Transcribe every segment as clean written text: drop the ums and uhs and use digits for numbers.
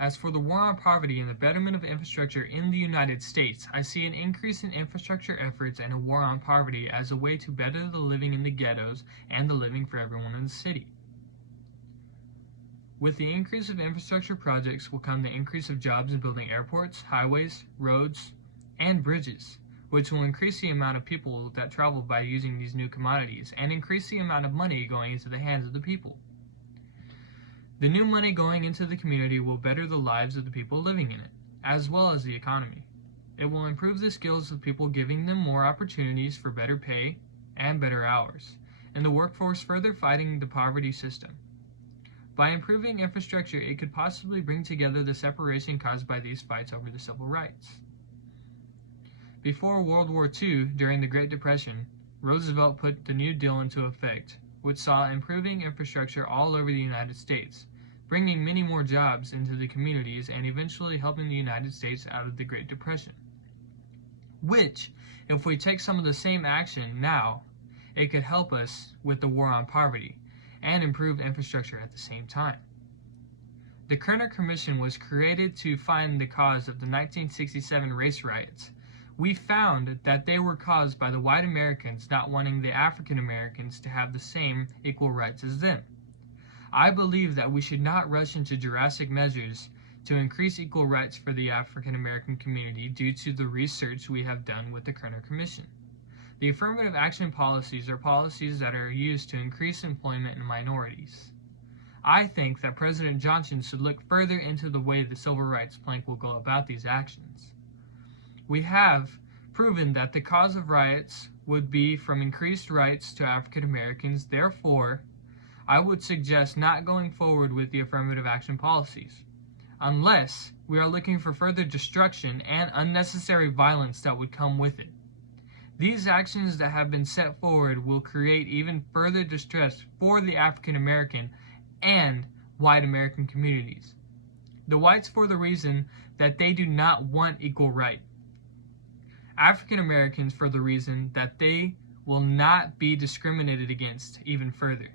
As for the war on poverty and the betterment of infrastructure in the United States, I see an increase in infrastructure efforts and a war on poverty as a way to better the living in the ghettos and the living for everyone in the city. With the increase of infrastructure projects will come the increase of jobs in building airports, highways, roads, and bridges, which will increase the amount of people that travel by using these new commodities and increase the amount of money going into the hands of the people. The new money going into the community will better the lives of the people living in it, as well as the economy. It will improve the skills of people, giving them more opportunities for better pay and better hours, and the workforce further fighting the poverty system. By improving infrastructure, it could possibly bring together the separation caused by these fights over the civil rights. Before World War II, during the Great Depression, Roosevelt put the New Deal into effect, which saw improving infrastructure all over the United States, bringing many more jobs into the communities and eventually helping the United States out of the Great Depression. Which, if we take some of the same action now, it could help us with the war on poverty and improve infrastructure at the same time. The Kerner Commission was created to find the cause of the 1967 race riots. We found that they were caused by the white Americans not wanting the African Americans to have the same equal rights as them. I believe that we should not rush into drastic measures to increase equal rights for the African American community due to the research we have done with the Kerner Commission. The affirmative action policies are policies that are used to increase employment in minorities. I think that President Johnson should look further into the way the civil rights plank will go about these actions. We have proven that the cause of riots would be from increased rights to African Americans. Therefore, I would suggest not going forward with the affirmative action policies, unless we are looking for further destruction and unnecessary violence that would come with it. These actions that have been set forward will create even further distress for the African American and white American communities. The whites for the reason that they do not want equal right. African Americans for the reason that they will not be discriminated against even further.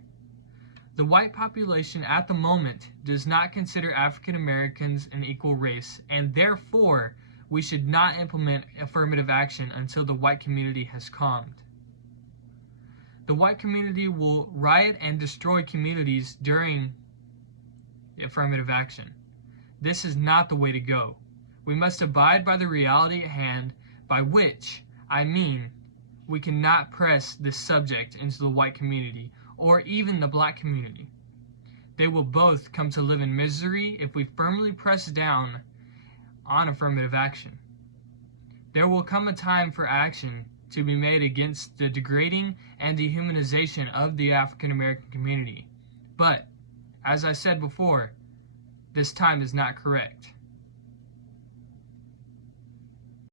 The white population at the moment does not consider African Americans an equal race, and therefore we should not implement affirmative action until the white community has calmed. The white community will riot and destroy communities during affirmative action. This is not the way to go. We must abide by the reality at hand, by which I mean we cannot press this subject into the white community or even the black community. They will both come to live in misery if we firmly press down on affirmative action. There will come a time for action to be made against the degrading and dehumanization of the African American community. But, as I said before, this time is not correct.